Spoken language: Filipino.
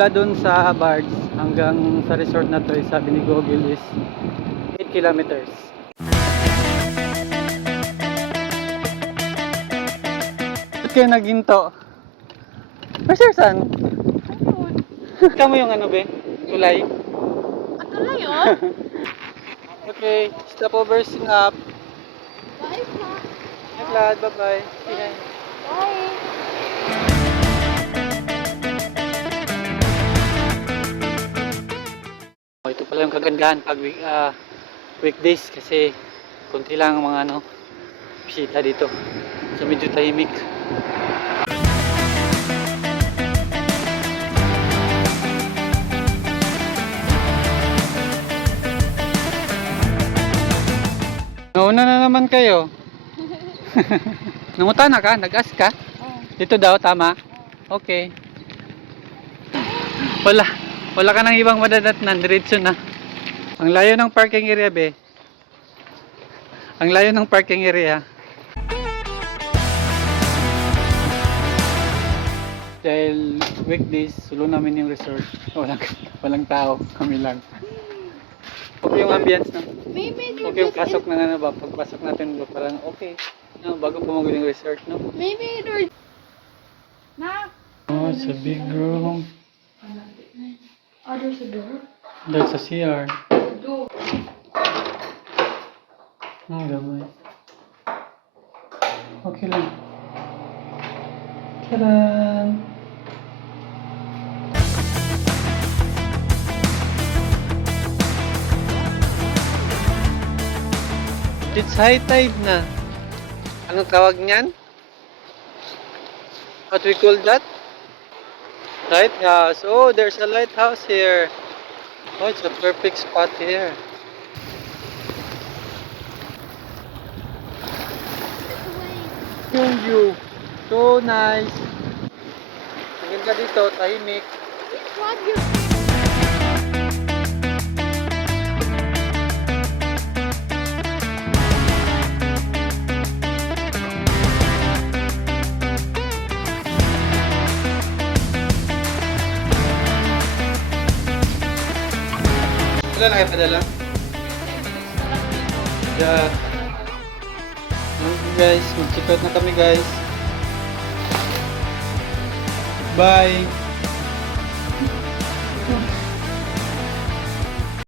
mula dun sa Bards hanggang sa resort na to, sabi ni Google is 8 kilometers. Ba't kayo naghinto? Where's your son? Kamu yung ano be? Tulay? At tulay yun? Okay, stopovers up. Bye, Fla. Hi Vlad, bye-bye. Say hi. Bye. Oh, ito pala yung kagandahan pag weekdays kasi konti lang ang mga bisita dito. So medyo tahimik. Nauna na naman kayo. Nanguta na ka? Nag-ask ka? Dito daw, tama? Okay. Wala ka nang ibang madadatnan, diretso na. Ang layo ng parking area, be. Ang layo ng parking area. Dahil weekdays, sulo namin yung resort. Walang tao, kami lang. Okay yung ambience, no? Maybe Okay yung pasok na ba? Pagpasok natin, parang okay. No, bago pumagod yung resort, no? Maybe there's... Na? Oh, it's a big room. Oh, there's a door? There's a CR. Door. Ang gamay. Okay lang. Tadaan! It's high tide na. Anong tawag niyan? What we call that? Lighthouse. Oh, there's a lighthouse here. Oh, it's a perfect spot here. Yung view. So nice. Ang ganda dito, tahimik. What you... Wala na kayo padala? Yeah. Okay guys, mag-check out na kami guys. Bye!